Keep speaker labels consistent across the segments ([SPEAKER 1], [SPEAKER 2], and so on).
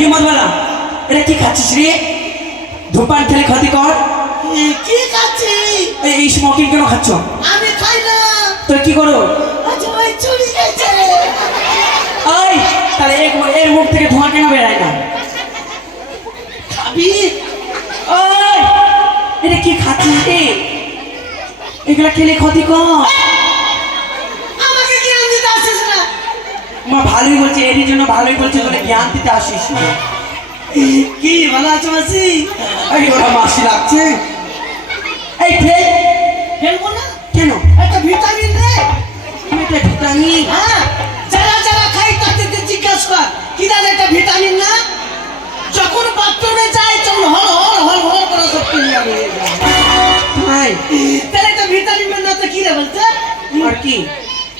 [SPEAKER 1] হিমত বলা এটা কি খাচ্ছিস রে? ধূপান খেলে ক্ষতি কর।
[SPEAKER 2] কি খাচ্ছি
[SPEAKER 1] এই স্মোকিং কেন খাচ্ছ?
[SPEAKER 2] আমি খাই না।
[SPEAKER 1] কি করো?
[SPEAKER 2] ওই চুরি খাইছে
[SPEAKER 1] ওই তাহলে এর মুখ থেকে ধোঁয়া কেন বেরায় না?
[SPEAKER 2] খাবি?
[SPEAKER 1] ওই এটা কি খাচ্ছিস রে? এগুলা খেলে ক্ষতি কর। মা ভালোই বলছে এর জন্য ভালোই বলছে বলে জ্ঞান দিতে আসিস।
[SPEAKER 2] কি ভালো আছো মাসি?
[SPEAKER 1] এই ওরা মাসি লাগছে এই ফেল।
[SPEAKER 2] ফেলব না
[SPEAKER 1] কেন?
[SPEAKER 2] একটা ভিটামিন রে।
[SPEAKER 1] এটা ভিটামিন।
[SPEAKER 2] হ্যাঁ যারা যারা খাই তাদেরকে জিজ্ঞাস কর কি দাদা এটা ভিটামিন না? যখন বাথরুমে যাই তখন হল হল হল হল করে সব যায়
[SPEAKER 1] তাই
[SPEAKER 2] তাহলে এটা ভিটামিন না তো কি রে বলতে
[SPEAKER 1] আর কি?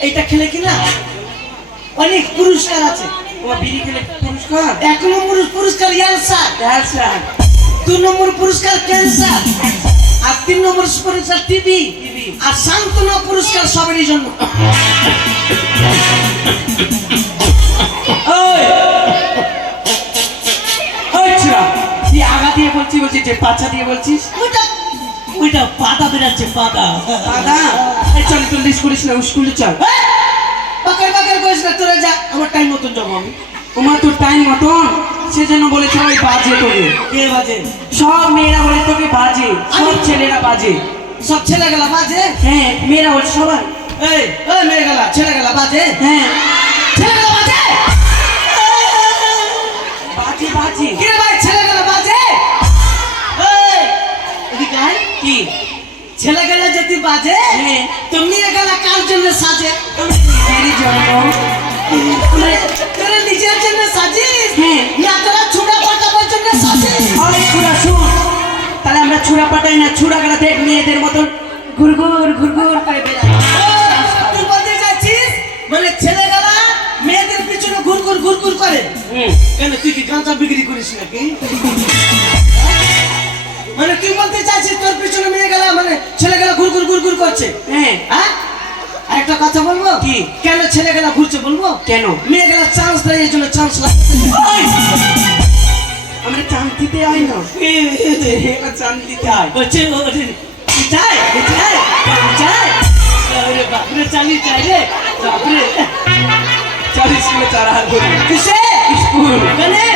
[SPEAKER 2] এইটা খেলে কি না? অনেক পুরস্কার আছে।
[SPEAKER 1] তোমার বিড়ি খেলে পুরস্কার?
[SPEAKER 2] এক নম্বর পুরস্কার ইয়ালসার দু নম্বর পুরস্কার ক্যান্সার আর তিন নম্বর পুরস্কার টিবি আর সান্ত্বনা পুরস্কার সবারই জন্য।
[SPEAKER 1] ওই! ওই তুই আগা দিয়ে বলছিস বলছিস যে পাছা দিয়ে বলছিস?
[SPEAKER 2] ওইটা ওইটা পাতা বেরাচ্ছে পাতা
[SPEAKER 1] দাদা চল লিস্ট করিস না স্কুলে চল।
[SPEAKER 2] পাকার করিস না তোরা যা আমার টাইম মতন যাব আমি
[SPEAKER 1] তোমার তোর টাইম মতন সেজন্য বলেছে ওই বাজে তোকে।
[SPEAKER 2] কে বাজে?
[SPEAKER 1] সব মেয়েরা বলে তোকে বাজে। সব ছেলেরা বাজে।
[SPEAKER 2] সব ছেলে গেলা বাজে?
[SPEAKER 1] হ্যাঁ মেয়েরা বলে সবাই।
[SPEAKER 2] এই এই মেয়ে গেলা ছেলে গেলা বাজে?
[SPEAKER 1] হ্যাঁ।
[SPEAKER 2] ছেলে গেলা বাজে?
[SPEAKER 1] বাজে বাজে।
[SPEAKER 2] কে ভাই ছেলে গেলা বাজে? এই এদিকে আয়।
[SPEAKER 1] কি?
[SPEAKER 2] ছেলে গেলা যদি বাজে
[SPEAKER 1] হ্যাঁ।
[SPEAKER 2] তো মেয়ে গেলা কার জন্য সাজে? নিজের জন্য সাজিস?
[SPEAKER 1] হ্যাঁ।
[SPEAKER 2] তোরা ছুটা পাঠাবার জন্য সাজিস?
[SPEAKER 1] অনেক ছুরা শুন। তাহলে আমরা ছুরা পাঠাই না ছুরা গেলা দেখ মেয়েদের মতন ঘুরঘুর ঘুরঘুর করে বেড়াই।
[SPEAKER 2] তুই বলতে চাচ্ছিস মানে মেয়েদের পিছনে কেন তুই কি গাঁজা বিক্রি করিস নাকি? মানে তুই বলতে চাচ্ছিস তোর পিছনে মেয়ে গেলা মানে ছেলে গেলা ঘুর ঘুর ঘুর ঘুর করছে?
[SPEAKER 1] হ্যাঁ
[SPEAKER 2] হ্যাঁ আর একটা কথা বলব
[SPEAKER 1] কি?
[SPEAKER 2] কেন ছেলে গেলা ঘুরছে বলব?
[SPEAKER 1] কেন?
[SPEAKER 2] মেয়ে গেলা চান্স দেয় এই জন্য চান্স!
[SPEAKER 1] আমরা চান দিতে হয় না। এবার চান দিতে হয়।
[SPEAKER 2] বলছে চাই চাই চাই আরে বাপরে চালি চাই রে। বাপরে।
[SPEAKER 1] চল স্কুলে চার হাত করি
[SPEAKER 2] কিসে?
[SPEAKER 1] স্কুল।
[SPEAKER 2] কেনে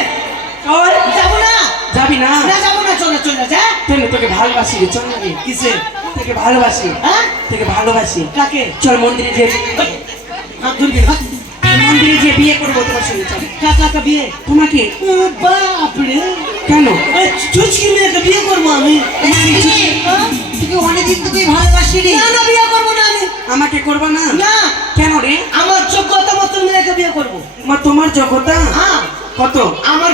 [SPEAKER 1] চল
[SPEAKER 2] যাব না?
[SPEAKER 1] যাবি না?
[SPEAKER 2] না যাব না চলে চলে যা।
[SPEAKER 1] তোকে ভালোবাসি চল না
[SPEAKER 2] কিসে?
[SPEAKER 1] তোকে ভালোবাসি।
[SPEAKER 2] হ্যাঁ?
[SPEAKER 1] ভালোবাসি।
[SPEAKER 2] কাকে?
[SPEAKER 1] চল মন্দিরে যে
[SPEAKER 2] হাত ধরবি
[SPEAKER 1] মন্দিরে যে বিয়ে করব তোমার সঙ্গে চল।
[SPEAKER 2] কাকা বিয়ে?
[SPEAKER 1] তোমাকে?
[SPEAKER 2] বাপরে
[SPEAKER 1] কেন?
[SPEAKER 2] চুচকি মেয়েকে বিয়ে করব আমি। হ্যাঁ?
[SPEAKER 3] তোকে অনেকদিন তোকে ভালোবাসি রে
[SPEAKER 2] না বিয়ে করব না আমি?
[SPEAKER 1] আমাকে করবা না?
[SPEAKER 2] না।
[SPEAKER 1] কেন রে?
[SPEAKER 2] আমার যোগ্যতা মতো মেয়েকে বিয়ে করব।
[SPEAKER 1] তোমার যোগ্যতা?
[SPEAKER 2] হ্যাঁ।
[SPEAKER 1] কত?
[SPEAKER 2] আমার